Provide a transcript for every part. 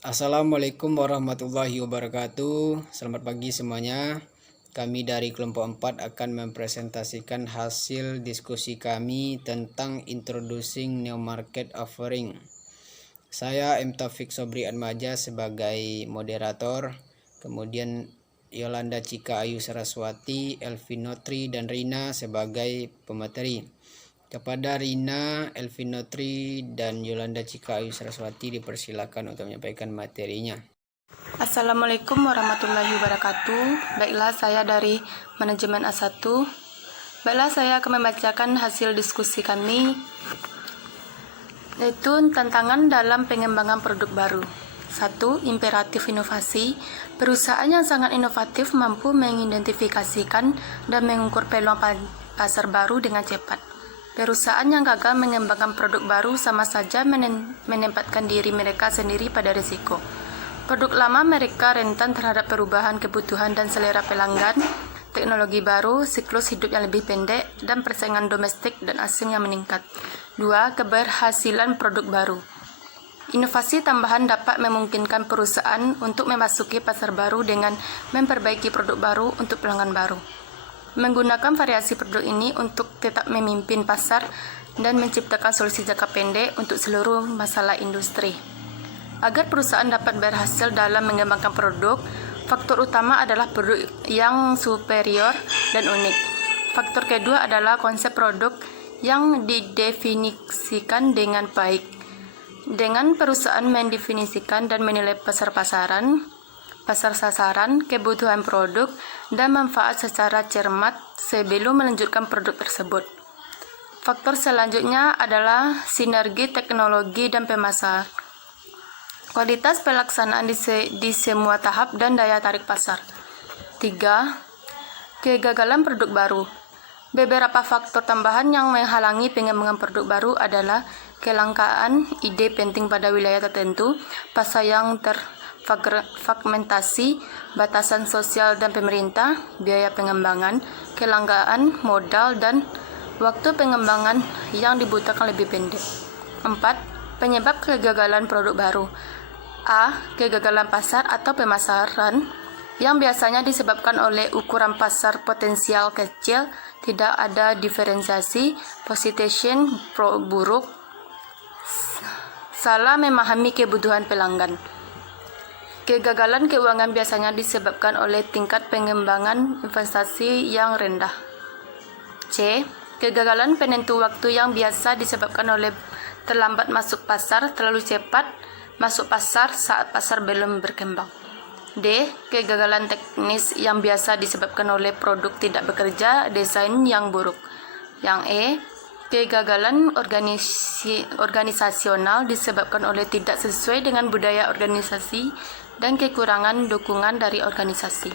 Assalamualaikum warahmatullahi wabarakatuh. Selamat pagi semuanya. Kami dari kelompok 4 akan mempresentasikan hasil diskusi kami tentang Introducing New Market Offering. Saya M. Taufik Sobri Atmaja sebagai moderator, kemudian Yolanda Cika Ayu Saraswati, Elvinotri, dan Rina sebagai pemateri. Kepada Rina, Elvinotri, dan Yolanda Cika Ayu Saraswati dipersilakan untuk menyampaikan materinya. Assalamualaikum warahmatullahi wabarakatuh. Baiklah, saya dari manajemen A1. Baiklah, saya akan membacakan hasil diskusi kami, yaitu tantangan dalam pengembangan produk baru. 1. Imperatif inovasi. Perusahaan yang sangat inovatif mampu mengidentifikasikan dan mengukur peluang pasar baru dengan cepat. Perusahaan yang gagal mengembangkan produk baru sama saja menempatkan diri mereka sendiri pada risiko. Produk lama mereka rentan terhadap perubahan kebutuhan dan selera pelanggan, teknologi baru, siklus hidup yang lebih pendek, dan persaingan domestik dan asing yang meningkat. 2. Keberhasilan produk baru. Inovasi tambahan dapat memungkinkan perusahaan untuk memasuki pasar baru dengan memperbaiki produk baru untuk pelanggan baru. Menggunakan variasi produk ini untuk tetap memimpin pasar dan menciptakan solusi jangka pendek untuk seluruh masalah industri. Agar perusahaan dapat berhasil dalam mengembangkan produk, faktor utama adalah produk yang superior dan unik. Faktor kedua adalah konsep produk yang didefinisikan dengan baik. Dengan perusahaan mendefinisikan dan menilai pasar sasaran, kebutuhan produk, dan manfaat secara cermat sebelum meluncurkan produk tersebut. Faktor selanjutnya adalah sinergi teknologi dan pemasaran. Kualitas pelaksanaan di semua tahap dan daya tarik pasar. 3. Kegagalan produk baru. Beberapa faktor tambahan yang menghalangi pengembangan produk baru adalah kelangkaan ide penting pada wilayah tertentu, pasar yang terfragmentasi, batasan sosial dan pemerintah, biaya pengembangan, kelangkaan modal, dan waktu pengembangan yang dibutuhkan lebih pendek. 4. Penyebab kegagalan produk baru. A. Kegagalan pasar atau pemasaran yang biasanya disebabkan oleh ukuran pasar potensial kecil, tidak ada diferensiasi, positioning buruk, salah memahami kebutuhan pelanggan. Kegagalan keuangan biasanya disebabkan oleh tingkat pengembangan investasi yang rendah. C. Kegagalan penentu waktu yang biasa disebabkan oleh terlambat masuk pasar, terlalu cepat masuk pasar saat pasar belum berkembang. D. Kegagalan teknis yang biasa disebabkan oleh produk tidak bekerja, desain yang buruk. Yang E. Kegagalan organisasional disebabkan oleh tidak sesuai dengan budaya organisasi dan kekurangan dukungan dari organisasi.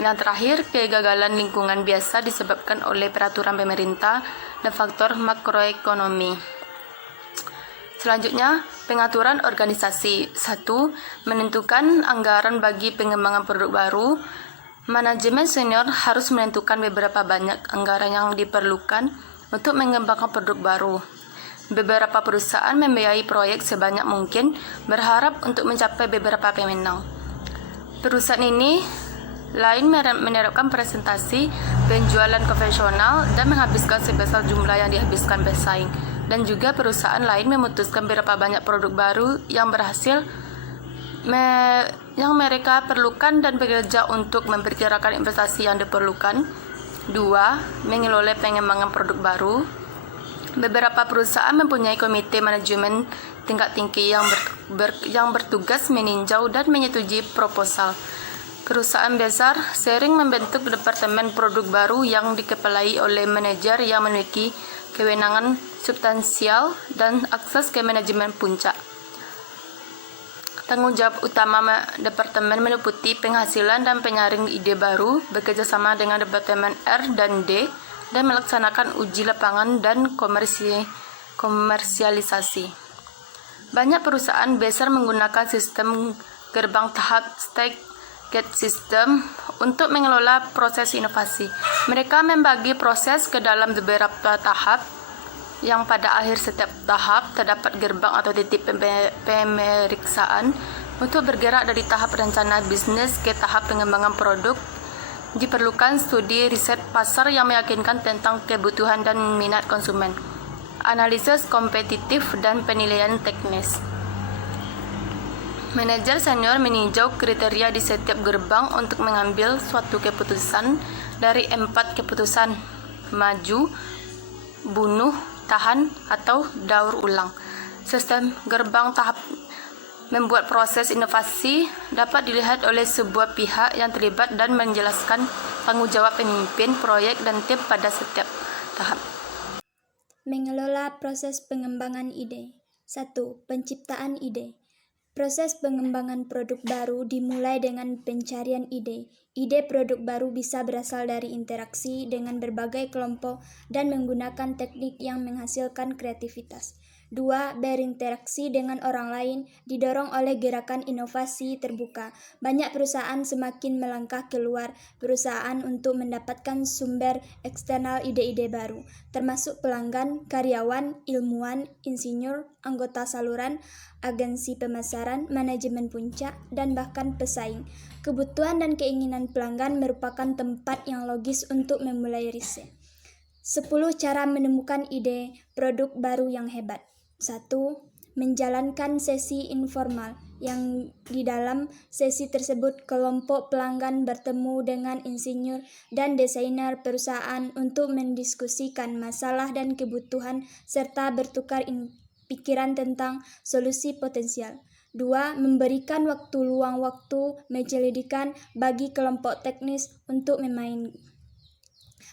Yang terakhir, kegagalan lingkungan biasa disebabkan oleh peraturan pemerintah dan faktor makroekonomi. Selanjutnya, pengaturan organisasi. 1. Menentukan anggaran bagi pengembangan produk baru. Manajemen senior harus menentukan beberapa banyak anggaran yang diperlukan untuk mengembangkan produk baru. Beberapa perusahaan membiayai proyek sebanyak mungkin, berharap untuk mencapai beberapa pemenang. Perusahaan ini lain menerapkan presentasi, penjualan konvensional, dan menghabiskan sebesar jumlah yang dihabiskan pesaing. Dan juga perusahaan lain memutuskan berapa banyak produk baru yang berhasil yang mereka perlukan dan bekerja untuk memperkirakan investasi yang diperlukan. 2. Mengelola pengembangan produk baru. Beberapa perusahaan mempunyai komite manajemen tingkat tinggi yang bertugas meninjau dan menyetujui proposal. Perusahaan besar sering membentuk departemen produk baru yang dikepalai oleh manajer yang memiliki kewenangan substansial dan akses ke manajemen puncak. Tanggung jawab utama departemen meliputi penghasilan dan penyaring ide baru, bekerjasama dengan departemen R dan D, dan melaksanakan uji lapangan dan komersialisasi. Banyak perusahaan besar menggunakan sistem gerbang tahap stage gate system untuk mengelola proses inovasi. Mereka membagi proses ke dalam beberapa tahap. yang pada akhir setiap tahap terdapat gerbang atau titik pemeriksaan untuk bergerak dari tahap rencana bisnis ke tahap pengembangan produk. Diperlukan studi riset pasar yang meyakinkan tentang kebutuhan dan minat konsumen, analisis kompetitif, dan penilaian teknis. Manajer senior meninjau kriteria di setiap gerbang untuk mengambil suatu keputusan dari 4 keputusan: maju, bunuh, tahan, atau daur ulang. Sistem gerbang tahap membuat proses inovasi dapat dilihat oleh sebuah pihak yang terlibat dan menjelaskan tanggung jawab pemimpin proyek dan tim pada setiap tahap. Mengelola proses pengembangan ide. 1. Penciptaan ide. Proses pengembangan produk baru dimulai dengan pencarian ide. Ide produk baru bisa berasal dari interaksi dengan berbagai kelompok dan menggunakan teknik yang menghasilkan kreativitas. 2. Berinteraksi dengan orang lain didorong oleh gerakan inovasi terbuka. Banyak perusahaan semakin melangkah keluar perusahaan untuk mendapatkan sumber eksternal ide-ide baru, termasuk pelanggan, karyawan, ilmuwan, insinyur, anggota saluran, agensi pemasaran, manajemen puncak, dan bahkan pesaing. Kebutuhan dan keinginan pelanggan merupakan tempat yang logis untuk memulai riset. 10 cara menemukan ide produk baru yang hebat. 1. Menjalankan sesi informal, yang di dalam sesi tersebut kelompok pelanggan bertemu dengan insinyur dan desainer perusahaan untuk mendiskusikan masalah dan kebutuhan serta bertukar pikiran tentang solusi potensial. 2. Memberikan luang waktu menyelidikan bagi kelompok teknis untuk memain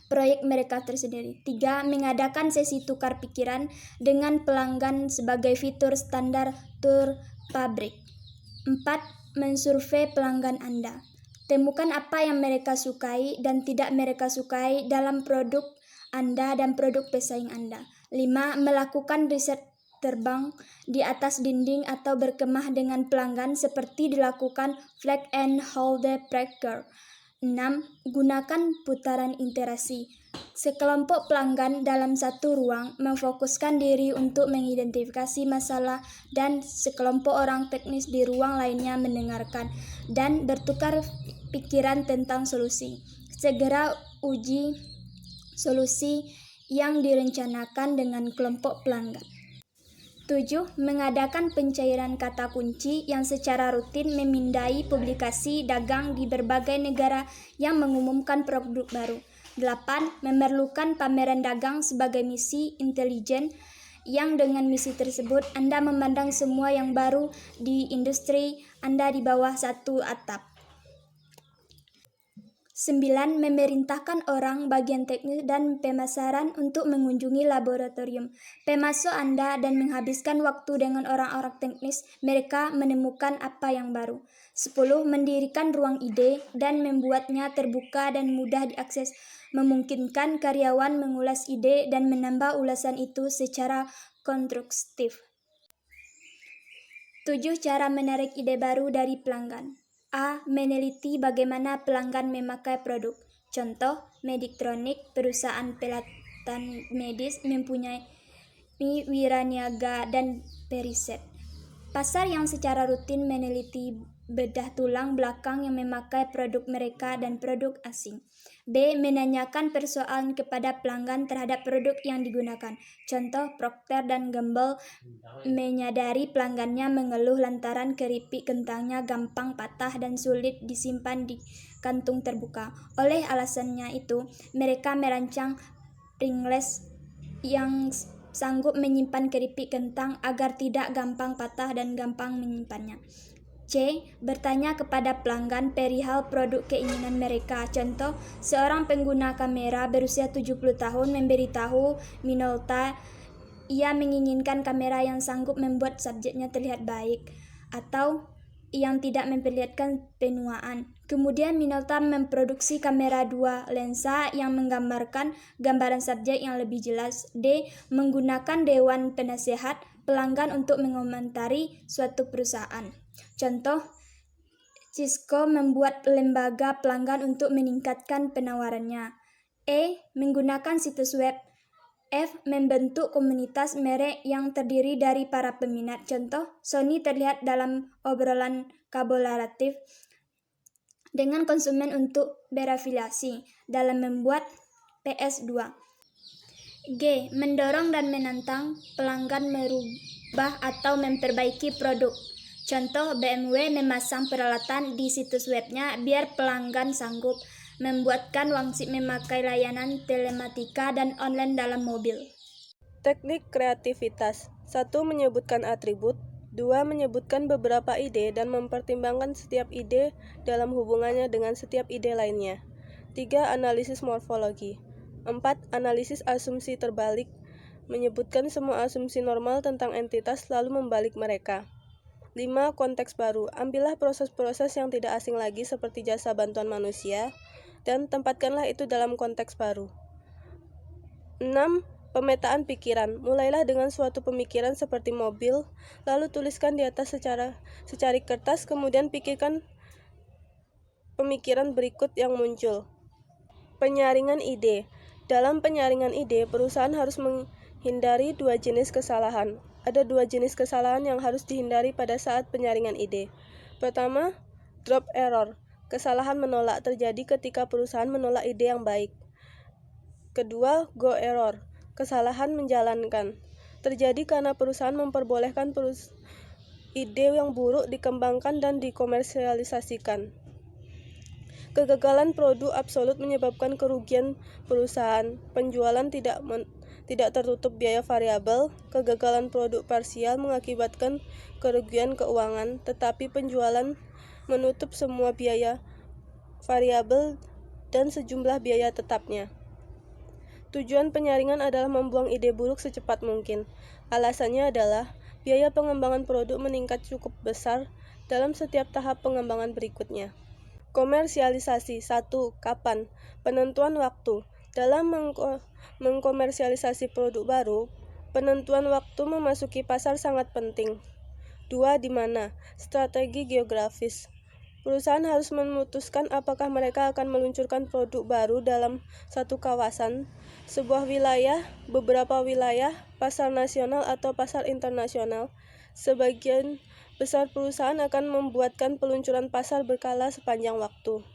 proyek mereka tersendiri. 3. Mengadakan sesi tukar pikiran dengan pelanggan sebagai fitur standar tur pabrik. 4. Mensurvei pelanggan Anda. Temukan apa yang mereka sukai dan tidak mereka sukai dalam produk Anda dan produk pesaing Anda. 5. Melakukan riset terbang di atas dinding atau berkemah dengan pelanggan seperti dilakukan Flag and Holder Breaker. 6. Gunakan putaran interaksi. Sekelompok pelanggan dalam satu ruang memfokuskan diri untuk mengidentifikasi masalah dan sekelompok orang teknis di ruang lainnya mendengarkan dan bertukar pikiran tentang solusi. Segera uji solusi yang direncanakan dengan kelompok pelanggan. 7. Mengadakan pencairan kata kunci yang secara rutin memindai publikasi dagang di berbagai negara yang mengumumkan produk baru. 8. Memerlukan pameran dagang sebagai misi intelijen yang dengan misi tersebut Anda memandang semua yang baru di industri Anda di bawah satu atap. 9. Memerintahkan orang bagian teknis dan pemasaran untuk mengunjungi laboratorium pemasok Anda dan menghabiskan waktu dengan orang-orang teknis mereka menemukan apa yang baru. 10. Mendirikan ruang ide dan membuatnya terbuka dan mudah diakses, memungkinkan karyawan mengulas ide dan menambah ulasan itu secara konstruktif. 7 cara menarik ide baru dari pelanggan. A. Meneliti bagaimana pelanggan memakai produk. Contoh, Medtronic, perusahaan peralatan medis, mempunyai wiraniaga dan periset pasar yang secara rutin meneliti bedah tulang belakang yang memakai produk mereka dan produk asing. B. Menanyakan persoalan kepada pelanggan terhadap produk yang digunakan. Contoh, Procter & Gamble menyadari pelanggannya mengeluh lantaran keripik kentangnya gampang patah dan sulit disimpan di kantung terbuka. Oleh alasannya itu, mereka merancang ringles yang sanggup menyimpan keripik kentang agar tidak gampang patah dan gampang menyimpannya. C. Bertanya kepada pelanggan perihal produk keinginan mereka. Contoh, seorang pengguna kamera berusia 70 tahun memberitahu Minolta ia menginginkan kamera yang sanggup membuat subjeknya terlihat baik atau yang tidak memperlihatkan penuaan. Kemudian Minolta memproduksi kamera 2 lensa yang menggambarkan gambaran subjek yang lebih jelas. D. Menggunakan dewan penasehat pelanggan untuk mengomentari suatu perusahaan. Contoh, Cisco membuat lembaga pelanggan untuk meningkatkan penawarannya. E. Menggunakan situs web F. Membentuk komunitas merek yang terdiri dari para peminat. Contoh, Sony terlihat dalam obrolan kolaboratif dengan konsumen untuk berafiliasi dalam membuat PS2. G. Mendorong dan menantang pelanggan merubah atau memperbaiki produk. Contoh, BMW memasang peralatan di situs webnya biar pelanggan sanggup membuatkan wangsit memakai layanan telematika dan online dalam mobil. Teknik kreativitas. 1. Menyebutkan atribut. 2. Menyebutkan beberapa ide dan mempertimbangkan setiap ide dalam hubungannya dengan setiap ide lainnya. 3. Analisis morfologi. 4. Analisis asumsi terbalik. Menyebutkan semua asumsi normal tentang entitas lalu membalik mereka. 5. Konteks baru. Ambillah proses-proses yang tidak asing lagi seperti jasa bantuan manusia dan tempatkanlah itu dalam konteks baru. 6. Pemetaan pikiran. Mulailah dengan suatu pemikiran seperti mobil, lalu tuliskan di atas secari kertas, kemudian pikirkan pemikiran berikut yang muncul. Penyaringan ide. Dalam penyaringan ide, perusahaan harus menghindari 2 jenis kesalahan. Ada 2 jenis kesalahan yang harus dihindari pada saat penyaringan ide. Pertama, drop error. Kesalahan menolak terjadi ketika perusahaan menolak ide yang baik. Kedua, go error. Kesalahan menjalankan. Terjadi karena perusahaan memperbolehkan ide yang buruk dikembangkan dan dikomersialisasikan. Kegagalan produk absolut menyebabkan kerugian perusahaan. Penjualan tidak tertutup biaya variabel. Kegagalan produk parsial mengakibatkan kerugian keuangan, tetapi penjualan menutup semua biaya variabel dan sejumlah biaya tetapnya. Tujuan penyaringan adalah membuang ide buruk secepat mungkin. Alasannya adalah biaya pengembangan produk meningkat cukup besar dalam setiap tahap pengembangan berikutnya. Komersialisasi. 1. Kapan? Penentuan waktu. Dalam mengkomersialisasi produk baru, penentuan waktu memasuki pasar sangat penting. 2. Di mana? Strategi geografis. Perusahaan harus memutuskan apakah mereka akan meluncurkan produk baru dalam satu kawasan, sebuah wilayah, beberapa wilayah, pasar nasional atau pasar internasional. Sebagian besar perusahaan akan membuatkan peluncuran pasar berkala sepanjang waktu.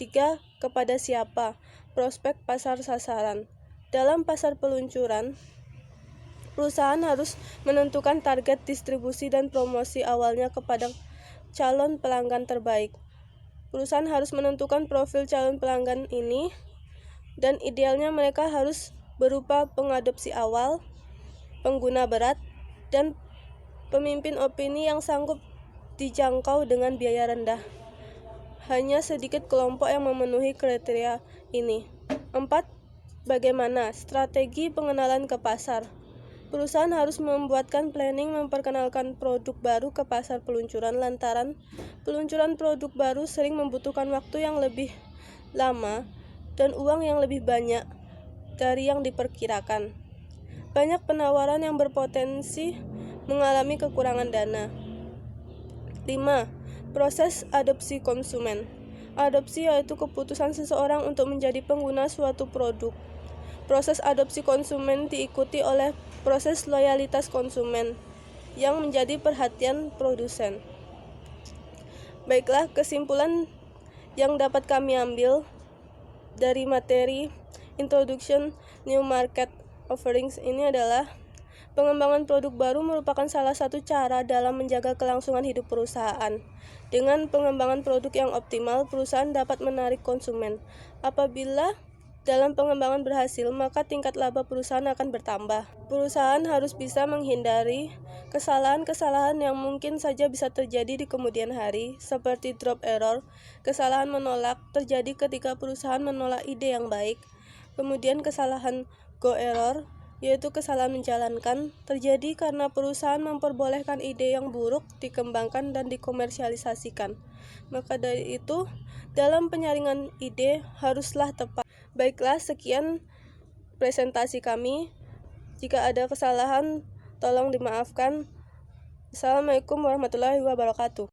3. Kepada siapa? Prospek pasar sasaran. Dalam pasar peluncuran, perusahaan harus menentukan target distribusi dan promosi awalnya kepada calon pelanggan terbaik. Perusahaan harus menentukan profil calon pelanggan ini, dan idealnya mereka harus berupa pengadopsi awal, pengguna berat, dan pemimpin opini yang sanggup dijangkau dengan biaya rendah. Hanya sedikit kelompok yang memenuhi kriteria ini. 4. Bagaimana? Strategi pengenalan ke pasar. Perusahaan harus membuatkan planning memperkenalkan produk baru ke pasar peluncuran lantaran peluncuran produk baru sering membutuhkan waktu yang lebih lama dan uang yang lebih banyak dari yang diperkirakan. Banyak penawaran yang berpotensi mengalami kekurangan dana. 5. Proses adopsi konsumen. Adopsi yaitu keputusan seseorang untuk menjadi pengguna suatu produk. Proses adopsi konsumen diikuti oleh proses loyalitas konsumen yang menjadi perhatian produsen. Baiklah, kesimpulan yang dapat kami ambil dari materi Introduction New Market Offerings ini adalah pengembangan produk baru merupakan salah satu cara dalam menjaga kelangsungan hidup perusahaan. Dengan pengembangan produk yang optimal, perusahaan dapat menarik konsumen. Apabila dalam pengembangan berhasil, maka tingkat laba perusahaan akan bertambah. Perusahaan harus bisa menghindari kesalahan-kesalahan yang mungkin saja bisa terjadi di kemudian hari, seperti drop error. Kesalahan menolak terjadi ketika perusahaan menolak ide yang baik. Kemudian kesalahan go error, yaitu kesalahan menjalankan, terjadi karena perusahaan memperbolehkan ide yang buruk dikembangkan dan dikomersialisasikan. Maka dari itu, dalam penyaringan ide haruslah tepat. Baiklah, sekian presentasi kami. Jika ada kesalahan, tolong dimaafkan. Assalamualaikum warahmatullahi wabarakatuh.